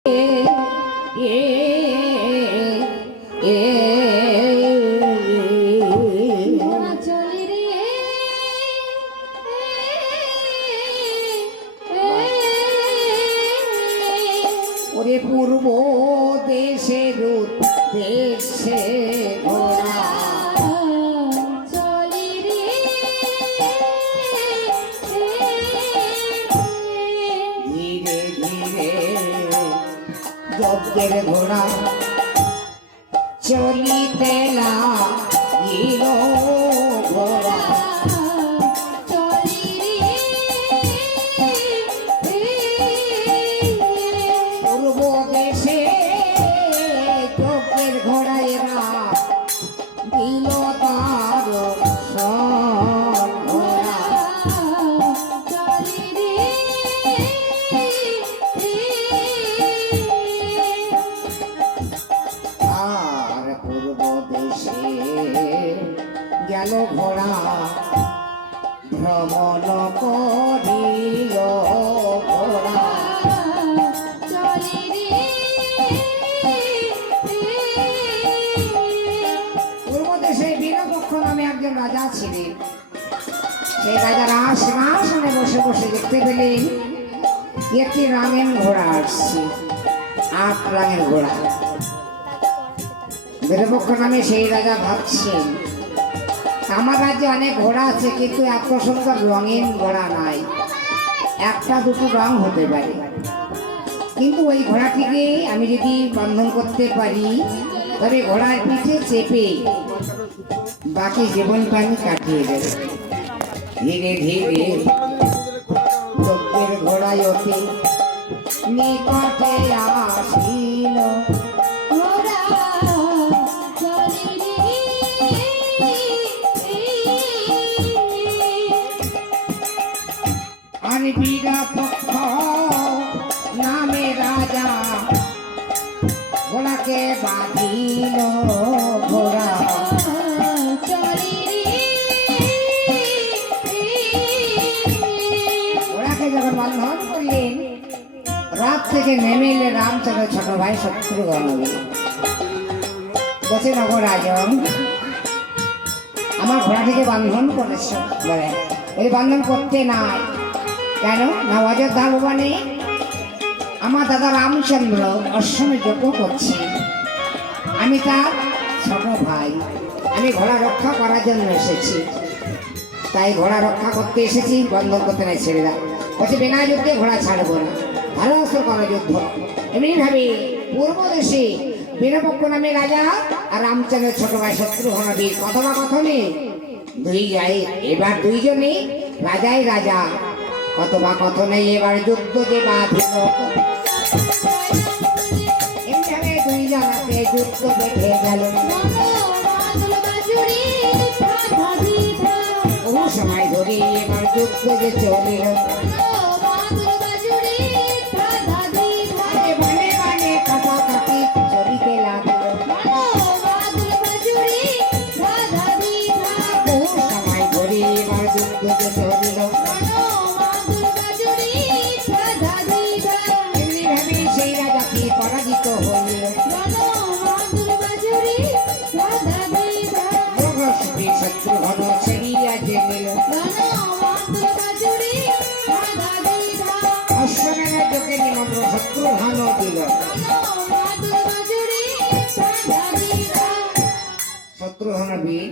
ওরে পূর্ব দেশের উদ্দেশ্যে ঘোড়া চলি রে ধীরে ধীরে যজ্ঞের ঘোড়া চলিতে লাগিল ঘোড়া পূর্ব দেশে যজ্ঞের ঘোড়া এরা দিল তার সন ঘোড়া আর পূর্ব দেশে গেল ঘোড়া ভ্রমণ করিল ঘোড়া পূর্ব দেশে বীরপক্ষ নামে একজন রাজা ছিলেন। সেই রাজার সিংহাসনে বসে বসে দেখতে পেলেন একটি রাঙের ঘোড়া আসছে, ৮ রঙের ঘোড়া। বীরপক্ষ নামে সেই রাজা ভাবছেন, আমার রাজ্যে অনেক ঘোড়া আছে, কিন্তু এত সুন্দর রঙিন ঘোড়া নাই। একটা দুটো রং হতে পারে, কিন্তু ওই ঘোড়াটিকে আমি যদি বন্ধন করতে পারি, তবে ঘোড়ার পিঠে চেপে বাকি জীবনটা আমি কাটিয়ে দেব। ধীরে ধীরে যজ্ঞের ঘোড়ায় ওঠে নিকটে আসিল আর বীরপক্ষ নামে রাজা ঘোড়াকে বাঁধিল ঘোড়া ঘোড়াকে যখন বন্ধন করলেন, রাত থেকে নেমে এলে রামচন্দ্র ছোট ভাই শত্রুঘ্ন বলছে, নগরাজন আমার ঘোড়াটিকে বন্ধন করেছ। বলে ওই বন্ধন করতে নাই কেন? না, অযোধ্যা ভবনে আমার দাদা রামচন্দ্র অশ্বমের যজ্ঞ করছে, আমি তার ছোট ভাই, আমি ঘোড়া রক্ষা করার জন্য এসেছি, তাই ঘোড়া রক্ষা করতে এসেছি, বন্ধন করতে নাই, ছেড়ে দাও। বলছে বিনা যুদ্ধে ঘোড়া ছাড়বো না, ভালো অস্ত্র করা যুদ্ধ। এমনিভাবে পূর্ব দেশে বীরপক্ষ নামে রাজা আর রামচন্দ্রের ছোট ভাই শত্রুঘ্ন বীর কথবা কথনে এবার দুইজনে রাজাই রাজা, কথবা কথনে এবার যুদ্ধ যে বাঁধিল। এমনিভাবে দুইজনাতে যুদ্ধ বেঁধে গেল। বহু সময় ধরে এবার যুদ্ধ যে চলিল। বনে বনে কাটাকাটি চলিতে লাগিল। বহু সময় ধরে এবার যুদ্ধ যে চলিল। এমনিভাবে সেই রাজাকে পরাজিত হইল। শত্রুঘ্ন সেরিয়া জেলিল। অশ্বমেধের যজ্ঞে নিমন্ত্রণ শত্রুঘ্ন দিল। শত্রুঘ্ন বীর